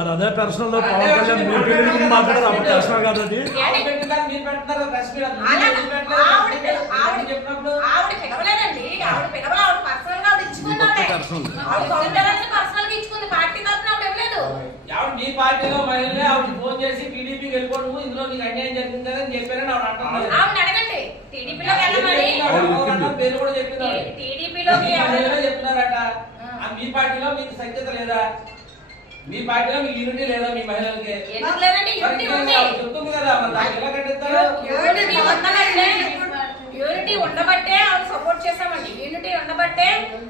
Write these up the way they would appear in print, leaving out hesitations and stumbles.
మరి అదే పర్సనల్ పవన్ కళ్యాణ్ మీ పెళ్లి గురించి మాట్లాడారు అప్పుడు పర్సనల్ కాదు అది మీ పార్టీలో మహిళలే ఆవిడ ఫోన్ చేసి టీడీపీకి వెళ్ళిపో నువ్వు ఇందులో నీకు అన్యాయం జరిగింది కదా అని చెప్పారని ఆవిడ అంటున్నారు. పేరు కూడా చెప్తున్నారట. మీ పార్టీలో మీకు సఖ్యత లేదా? మీ పార్టీలో మీకు యూనిటీ లేదా? మీ మహిళలకి చెప్తుంది కదా, మరి దాన్ని ఎలా కట్టిస్తారు? యూనిటీ ఉండబట్టే ఆవిడ సపోర్ట్ చేసామండి. యూనిటీ ఉండబట్టే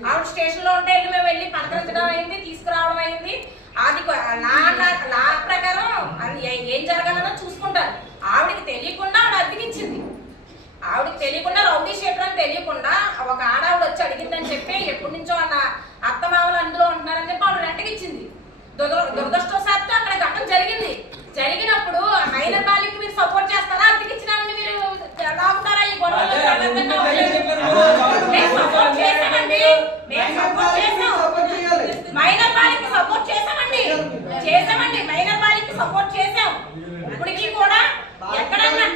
ఆవిడ స్టేషన్ లో ఉంటే మేము వెళ్ళి పలకరించడం అయింది, తీసుకురావడం అయింది. అది లా ప్రకారం ఏం జరగాలన్నా చూసుకుంటారు. ఆవిడకి తెలియకుండా ఆవిడ అద్దెకిచ్చింది. ఆవిడకి తెలియకుండా రౌడీ షీటర్ అని తెలియకుండా ఒక ఆడావిడ వచ్చి అడిగిందని చెప్పి ఎప్పటి నుంచో అత్తమామలు అందులో ఉంటున్నారని చెప్పి ఆవిడ రెంటకిచ్చింది. దురదృష్టవశాత్తు అక్కడ ఘటన జరిగింది. జరిగినప్పుడు మైనర్ బాలికి మీరు సపోర్ట్ చేస్తారా? అద్దెకిచ్చినామని మీరు లాగుతారా? ఈ గొడవలు మైనర్ బాలికి సపోర్ట్ చేసామండి. మైనర్ బాలికి సపోర్ట్ చేసాం. ఇప్పటికీ కూడా ఎక్కడన్నా